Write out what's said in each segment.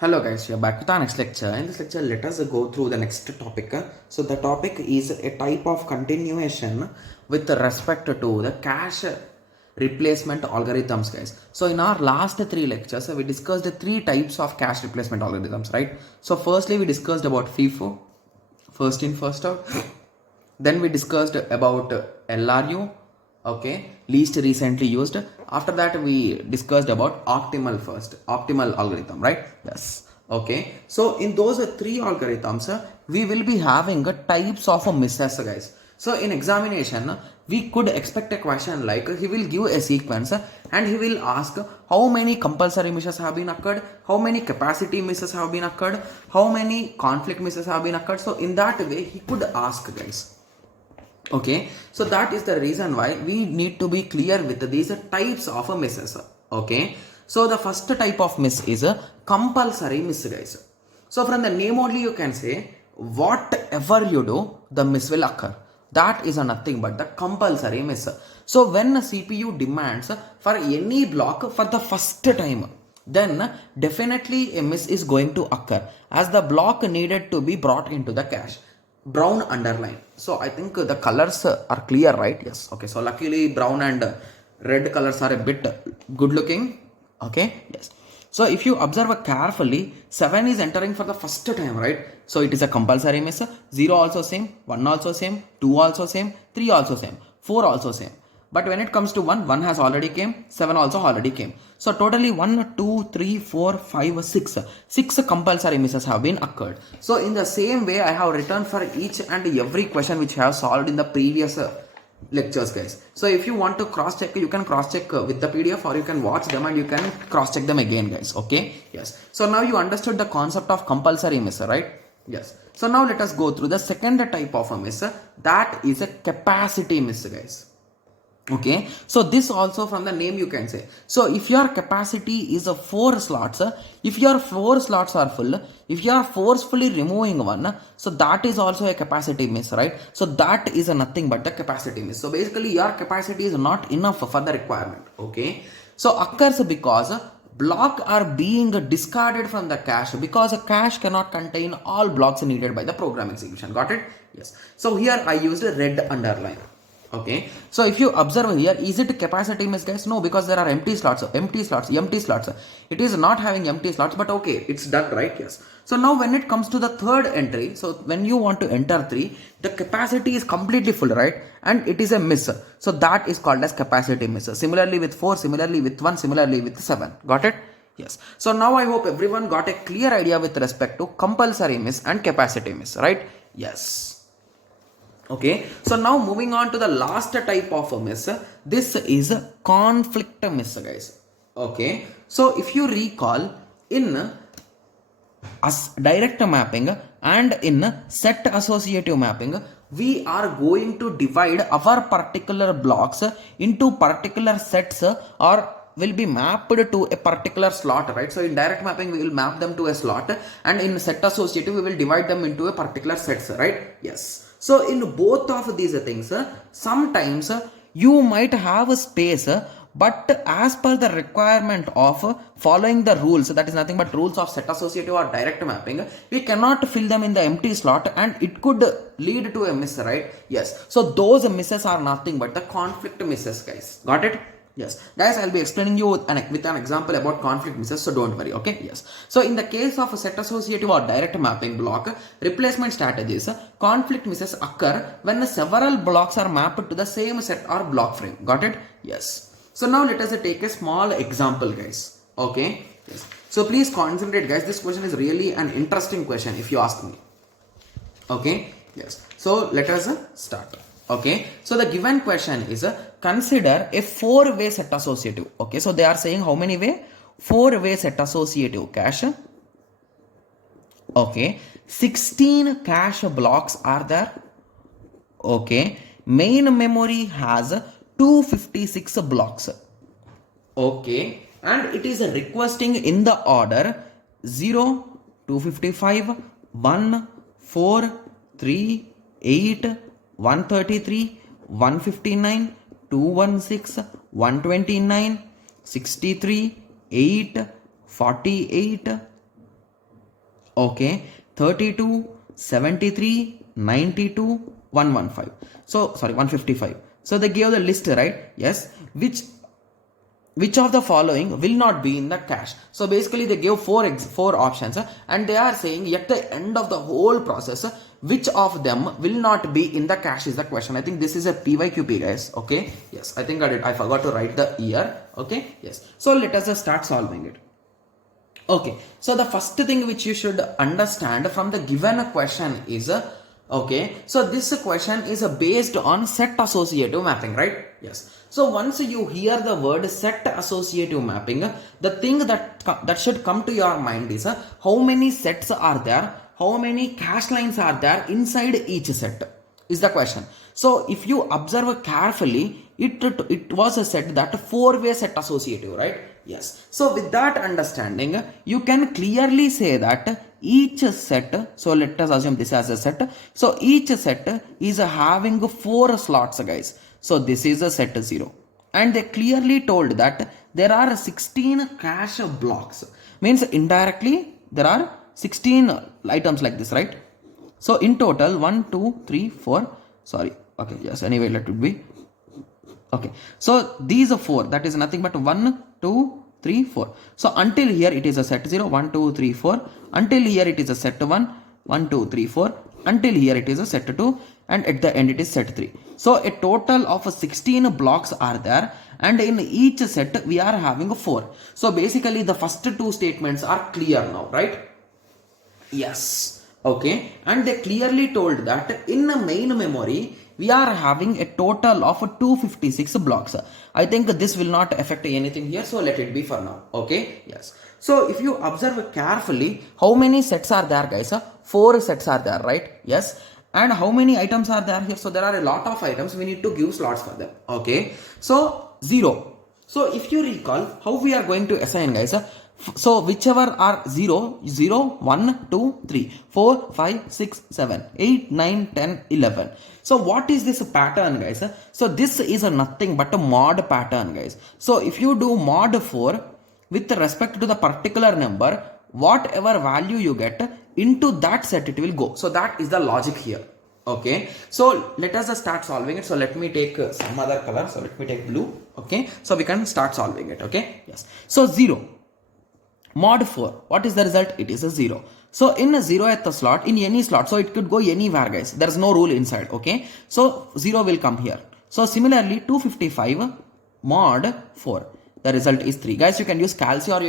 Hello guys, we are back with our next lecture. In this lecture, let us go through the next topic. So the topic is a type of continuation with respect to the cache replacement algorithms, guys. So in our last three lectures, we discussed the three types of cache replacement algorithms, right? So firstly, we discussed about FIFO, first in first out. Then we discussed about LRU, okay, least recently used. After that we discussed about optimal algorithm, right? Yes, okay. So in those three algorithms we will be having types of misses, guys. So in examination we could expect a question like he will give a sequence and he will ask how many compulsory misses have been occurred, how many capacity misses have been occurred, how many conflict misses have been occurred. So in that way he could ask, guys. Okay, so that is the reason why we need to be clear with these types of misses. Okay, so the first type of miss is a compulsory miss, guys. So from the name only you can say whatever you do the miss will occur. That is nothing but the compulsory miss. So when a CPU demands for any block for the first time, then definitely a miss is going to occur as the block needed to be brought into the cache. Brown underline. So I think the colors are clear, right? Yes. Okay, so luckily brown and red colors are a bit good looking. Okay, yes. So if you observe carefully, 7 is entering for the first time, right? So it is a compulsory miss. 0 also same, 1 also same, 2 also same, 3 also same, 4 also same. But when it comes to 1 has already came, 7 also already came. So totally 1, 2, 3, 4, 5, 6. 6 compulsory misses have been occurred. So in the same way, I have written for each and every question which I have solved in the previous lectures, guys. So if you want to cross check, you can cross check with the PDF or you can watch them and you can cross check them again, guys. Okay. Yes. So now you understood the concept of compulsory miss, right? Yes. So now let us go through the second type of a miss. That is a capacity miss, guys. Okay, so this also from the name you can say. So if your capacity is a 4 slots, if your 4 slots are full, if you are forcefully removing one, so that is also a capacity miss, right? So that is a nothing but the capacity miss. So basically your capacity is not enough for the requirement. Okay, so occurs because block are being discarded from the cache because a cache cannot contain all blocks needed by the program execution. Got it? Yes. So here I used a red underline. Okay, so if you observe here, is it capacity miss, guys? No, because there are empty slots. It is not having empty slots, but okay, it's done, right? Yes. So now when it comes to the third entry, so when you want to enter 3, the capacity is completely full, right? And it is a miss. So that is called as capacity miss. Similarly with 4, similarly with 1, similarly with 7. Got it? Yes. So now I hope everyone got a clear idea with respect to compulsory miss and capacity miss, right? Yes. Okay, so now moving on to the last type of a miss. This is a conflict miss, guys. Okay, so if you recall, in direct mapping and in set associative mapping, we are going to divide our particular blocks into particular sets or will be mapped to a particular slot, right? So in direct mapping we will map them to a slot, and in set associative we will divide them into a particular sets, right? Yes. So in both of these things, sometimes you might have a space, but as per the requirement of following the rules, that is nothing but rules of set associative or direct mapping, we cannot fill them in the empty slot and it could lead to a miss, right? Yes. So those misses are nothing but the conflict misses, guys. Got it? Yes, guys, I'll be explaining you with an example about conflict misses, so don't worry, okay? Yes. So in the case of a set associative or direct mapping block replacement strategies, conflict misses occur when several blocks are mapped to the same set or block frame. Got it? Yes. So now let us take a small example, guys. Okay? Yes. So please concentrate, guys. This question is really an interesting question if you ask me. Okay? Yes. So let us start. Okay, so the given question is consider a 4-way set associative. Okay, so they are saying how many way? 4-way set associative cache. Okay, 16 cache blocks are there. Okay, main memory has 256 blocks. Okay, and it is requesting in the order 0, 255, 1, 4, 3, 8, 133, 159, 216, 129, 63, 8, 48, okay, 32, 73, 92, 115. So sorry, 155. So they gave the list, right? Yes. Which of the following will not be in the cache? So basically they give four options, and they are saying at the end of the whole process, which of them will not be in the cache is the question. I think this is a PYQP, guys. Okay, yes, I think I forgot to write the year. Okay, yes, so let us start solving it. Okay, so the first thing which you should understand from the given question is, okay, so this question is based on set associative mapping, right? Yes. So once you hear the word set associative mapping, the thing that should come to your mind is, how many sets are there, how many cache lines are there inside each set is the question. So if you observe carefully, it was a set that four-way set associative, right? Yes. So with that understanding, you can clearly say that each set, so let us assume this as a set, so each set is having four slots, guys. So this is a set 0, and they clearly told that there are 16 cache blocks, means indirectly there are 16 items like this, right? So in total 1 2 3 4, sorry, okay, yes, anyway let it be. Okay, so these are 4, that is nothing but 1 2 3 4. So until here it is a set 0, 1 2 3 4, until here it is a set 1 1 2 3 4, until here it is a set 2, and at the end it is set 3. So a total of 16 blocks are there, and in each set we are having 4. So basically the first two statements are clear now, right? Yes. Okay, and they clearly told that in the main memory we are having a total of 256 blocks. I think this will not affect anything here, so let it be for now. Okay, yes. So if you observe carefully, how many sets are there, guys? 4 sets are there, right? Yes. And how many items are there here? So there are a lot of items, we need to give slots for them. Okay, so 0. So if you recall how we are going to assign, guys, so whichever are 0 0 1 2 3 4 5 6 7 8 9 10 11. So what is this pattern, guys? So this is a nothing but a mod pattern, guys. So if you do mod 4 with respect to the particular number, whatever value you get into that set it will go. So that is the logic here. Okay, so let us start solving it. So let me take some other color. So let me take blue. Okay, so we can start solving it. Okay, yes. So 0 mod 4, what is the result? It is a 0. So in a 0 at the slot, in any slot, so it could go anywhere, guys. There is no rule inside. Okay, so 0 will come here. So similarly 255 mod 4, the result is 3. Guys, you can use calci, or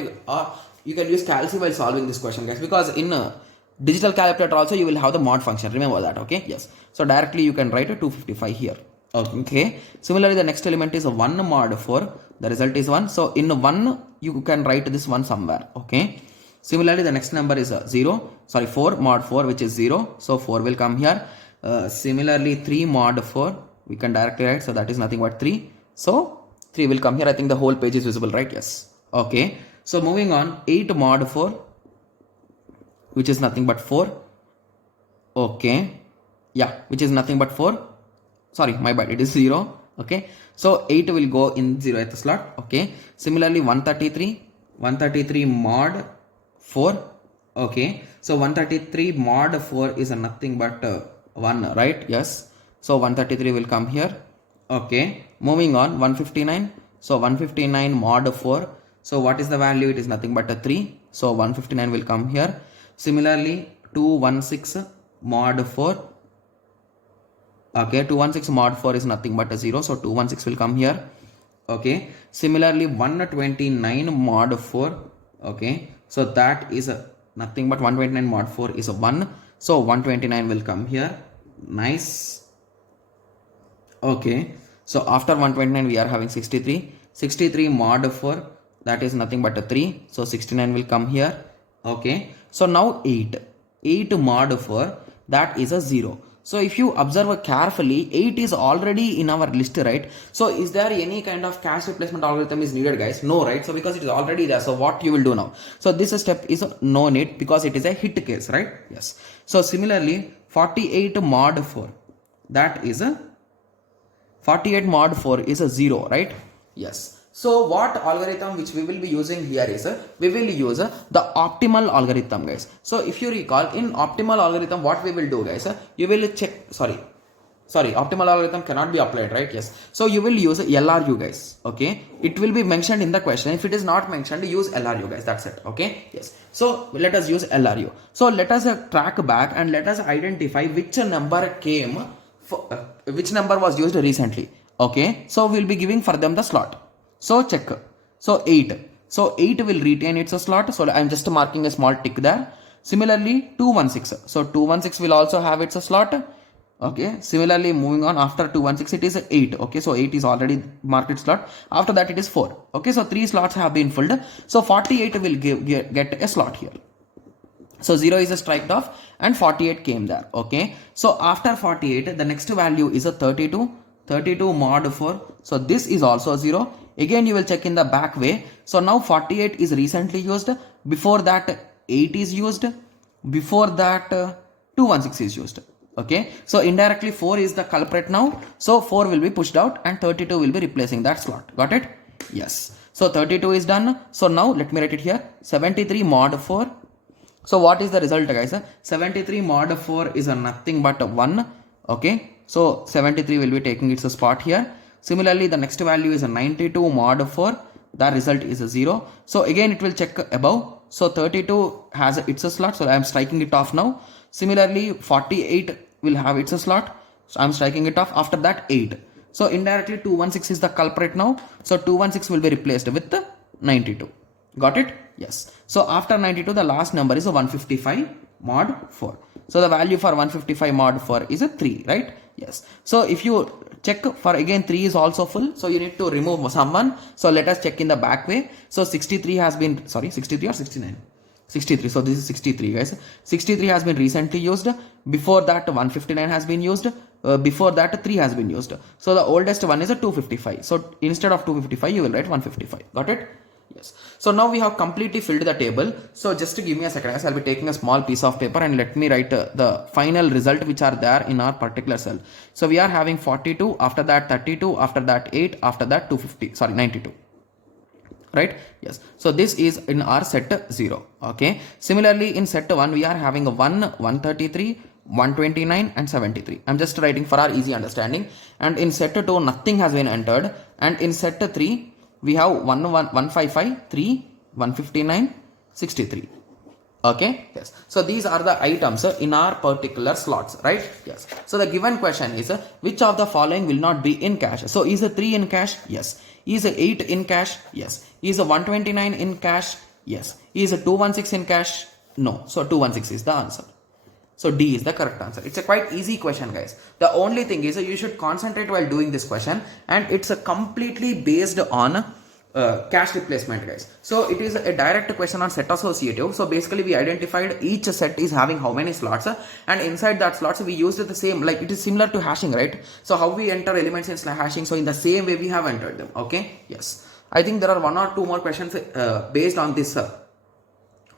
you can use calci while solving this question, guys, because in digital calculator also you will have the mod function, remember that. Okay, yes. So directly you can write a 255 here. Okay, similarly the next element is a 1 mod 4, the result is 1. So in 1 you can write this 1 somewhere. Okay, similarly the next number is 4 mod 4, which is 0, so 4 will come here. Similarly 3 mod 4 we can directly write, so that is nothing but 3, so 3 will come here. I think the whole page is visible, right? Yes. Okay, so moving on, 8 mod 4, which is nothing but 4. Okay, yeah, which is nothing but 4. Sorry, my bad, it is 0. Okay, so 8 will go in 0 at the slot. Okay, similarly 133 mod 4. Okay, so 133 mod 4 is nothing but 1, right? Yes, so 133 will come here. Okay, moving on, 159. So 159 mod 4, so what is the value? It is nothing but a 3, so 159 will come here. Similarly 216 mod 4. Okay, 216 mod 4 is nothing but a 0, so 216 will come here. Okay, similarly 129 mod 4. Okay, so that is nothing but 129 mod 4 is a 1, so 129 will come here. Nice. Okay, so after 129 we are having 63 mod 4, that is nothing but a 3, so 69 will come here. Okay, so now 8 mod 4, that is a 0. So if you observe carefully, 8 is already in our list, right? So is there any kind of cache replacement algorithm is needed, guys? No, right? So because it is already there, so what you will do now? So this step is no need, because it is a hit case, right? Yes. So similarly 48 mod 4, that is a 48 mod 4 is a 0, right? Yes. So what algorithm which we will be using here is we will use the optimal algorithm, guys. So if you recall, in optimal algorithm, what we will do, guys, you will check, sorry, optimal algorithm cannot be applied, right? Yes. So you will use LRU, guys. Okay. It will be mentioned in the question. If it is not mentioned, use LRU, guys. That's it. Okay. Yes. So let us use LRU. So let us track back and let us identify which number came, which number was used recently. Okay. So we'll be giving for them the slot. So check. So 8. So 8 will retain its slot. So I'm just marking a small tick there. Similarly, 216. So 216 will also have its slot. Okay, similarly moving on, after 216 it is 8. Okay, so 8 is already marked its slot. After that it is 4. Okay, so 3 slots have been filled. So 48 will get a slot here. So 0 is striked off and 48 came there. Okay, so after 48 the next value is a 32 mod 4. So this is also 0. Again you will check in the back way. So now 48 is recently used. Before that 8 is used. Before that 216 is used. Okay, so indirectly 4 is the culprit now. So 4 will be pushed out and 32 will be replacing that slot. Got it? Yes. So 32 is done. So now let me write it here. 73 mod 4. So what is the result, guys? 73 mod 4 is nothing but 1. Okay, so 73 will be taking its spot here. Similarly, the next value is 92 mod 4. The result is 0. So again it will check above. So 32 has its slot. So I am striking it off now. Similarly, 48 will have its slot. So I am striking it off. After that 8. So indirectly 216 is the culprit now. So 216 will be replaced with 92. Got it? Yes. So after 92 the last number is 155 mod 4. So the value for 155 mod 4 is 3, right? Yes. So if you check for again 3 is also full. So you need to remove someone. So let us check in the back way. So 63 has been, 63 or 69? 63. So this is 63, guys. 63 has been recently used. Before that 159 has been used. Before that 3 has been used. So the oldest one is a 255. So instead of 255 you will write 155. Got it? Yes. So now we have completely filled the table. So just to give me a second, guys, I'll be taking a small piece of paper and let me write the final result which are there in our particular cell. So we are having 42, after that 32, after that 8, after that 92. Right? Yes. So this is in our set 0. Okay. Similarly, in set 1 we are having 1, 133, 129 and 73. I'm just writing for our easy understanding. And in set 2 nothing has been entered. And in set 3 we have 155, 3, 159, 63. Okay. Yes. So these are the items in our particular slots, right? Yes. So the given question is which of the following will not be in cache? So is a 3 in cache? Yes. Is a 8 in cache? Yes. Is a 129 in cache? Yes. Is a 216 in cache? No. So 216 is the answer. So D is the correct answer. It's a quite easy question, guys. The only thing is you should concentrate while doing this question, and it's a completely based on cache replacement, guys. So it is a direct question on set associative. So basically we identified each set is having how many slots, and inside that slots we used the same, like it is similar to hashing, right? So how we enter elements in hashing, so in the same way we have entered them. Okay. Yes. I think there are 1 or 2 more questions based on this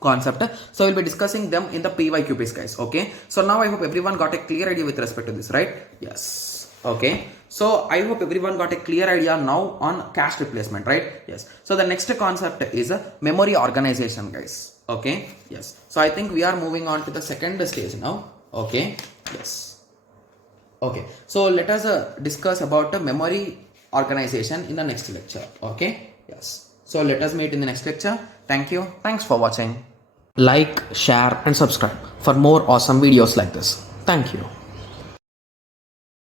concept. So we'll be discussing them in the PYQ piece, guys. Okay. So now I hope everyone got a clear idea with respect to this, right? Yes. Okay. So I hope everyone got a clear idea now on cache replacement, right? Yes. So the next concept is memory organization, guys. Okay. Yes. So I think we are moving on to the second stage now. Okay. Yes. Okay. So let us discuss about the memory organization in the next lecture. Okay. Yes. So let us meet in the next lecture. Thank you. Thanks for watching. Like, share and subscribe for more awesome videos like this. Thank you.